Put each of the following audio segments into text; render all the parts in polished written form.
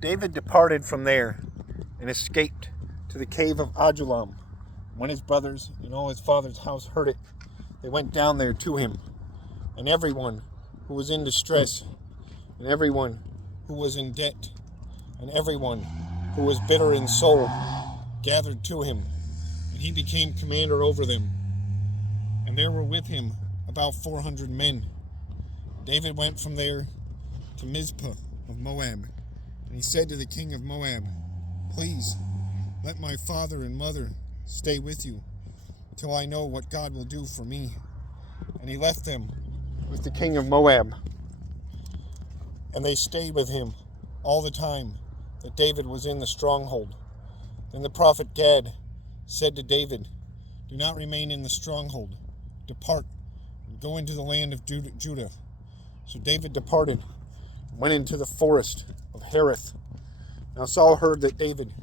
David departed from there and escaped to the cave of Adullam. When his brothers and all his father's house heard it, they went down there to him, and everyone who was in distress, and everyone who was in debt, and everyone who was bitter in soul gathered to him, and he became commander over them. And there were with him about 400 men. David went from there to Mizpah of Moab, and he said to the king of Moab, "Please, let my father and mother stay with you, till I know what God will do for me." And he left them with the king of Moab, and they stayed with him all the time that David was in the stronghold. Then the prophet Gad said to David, "Do not remain in the stronghold. Depart and go into the land of Judah." So David departed and went into the forest of Hereth. Now Saul heard that David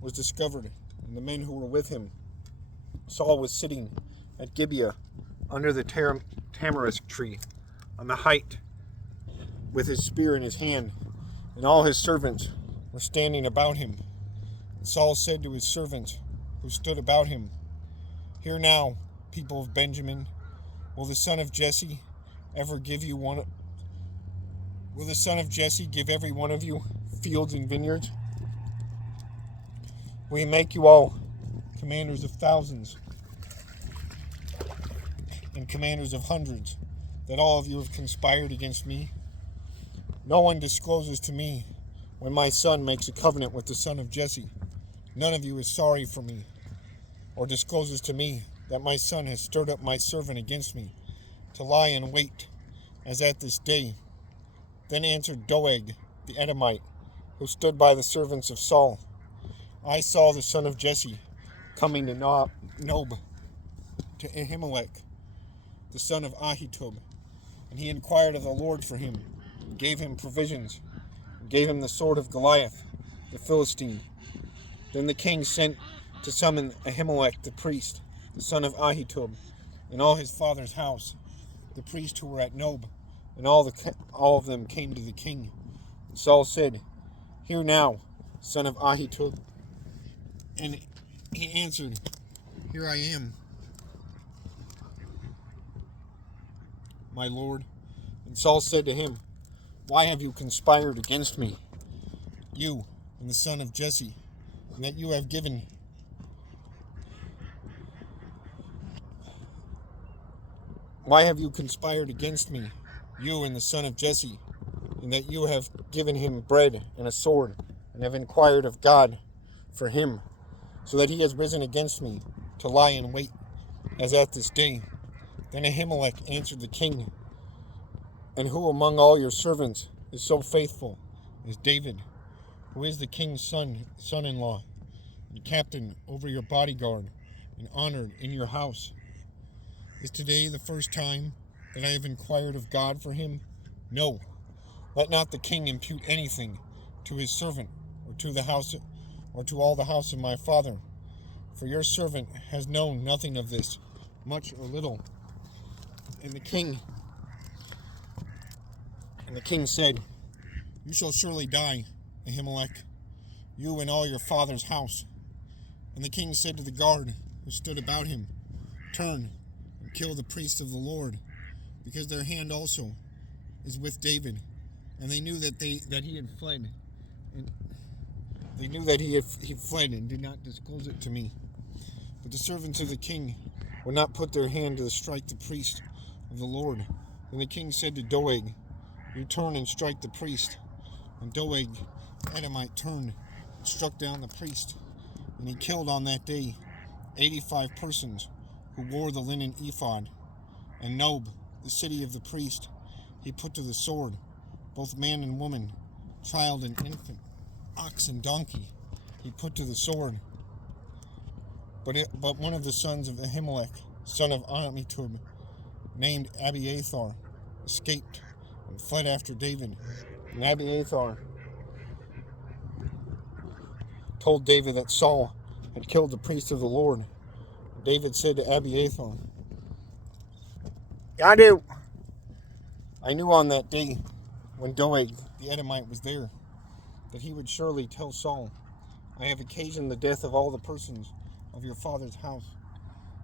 was discovered, and the men who were with him. Saul was sitting at Gibeah under the tamarisk tree on the height with his spear in his hand, and all his servants were standing about him. And Saul said to his servants who stood about him, "Hear now, people of Benjamin, will the son of Jesse ever give you one? Will the son of Jesse give every one of you fields and vineyards? Will he make you all commanders of thousands and commanders of hundreds, that all of you have conspired against me? No one discloses to me when my son makes a covenant with the son of Jesse. None of you is sorry for me, or discloses to me that my son has stirred up my servant against me, to lie in wait, as at this day." Then answered Doeg the Edomite, who stood by the servants of Saul, "I saw the son of Jesse coming to Nob, to Ahimelech, the son of Ahitub, and he inquired of the Lord for him, and gave him provisions, and gave him the sword of Goliath, the Philistine." Then the king sent to summon Ahimelech the priest, the son of Ahitub, and all his father's house, the priests who were at Nob, and all of them came to the king. And Saul said, "Hear now, son of Ahitub." And he answered, "Here I am, my lord." And Saul said to him, "Why have you conspired against me, you and the son of Jesse, and that you have given Why have you conspired against me, you and the son of Jesse, and that you have given him bread and a sword, and have inquired of God for him, so that he has risen against me to lie in wait, as at this day?" Then Ahimelech answered the king, "And who among all your servants is so faithful as David, who is the king's son-in-law, and captain over your bodyguard, and honored in your house? Is today the first time that I have inquired of God for him? No, let not the king impute anything to his servant, or to the house, or to all the house of my father, for your servant has known nothing of this, much or little." And the king said, "You shall surely die, Ahimelech, you and all your father's house." And the king said to the guard who stood about him, "Turn and kill the priests of the Lord, because their hand also is with David." And they knew that he had fled, and they knew that he fled, and did not disclose it to me. But the servants of the king would not put their hand to strike the priest of the Lord. And the king said to Doeg, "You turn and strike the priest." And Doeg the Edomite turned and struck down the priest, and he killed on that day 85 persons who wore the linen ephod. And Nob, the city of the priest, he put to the sword, both man and woman, child and infant, ox and donkey, he put to the sword. But one of the sons of Ahimelech, son of Amitub, named Abiathar, escaped and fled after David. And Abiathar told David that Saul had killed the priest of the Lord. David said to Abiathar, I knew on that day when Doeg the Edomite was there, that he would surely tell Saul, I have occasioned the death of all the persons of your father's house.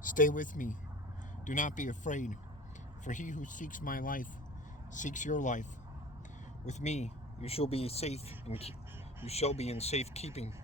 Stay with me. Do not be afraid, for he who seeks my life seeks your life. With me you shall be safe, and you shall be in safe keeping.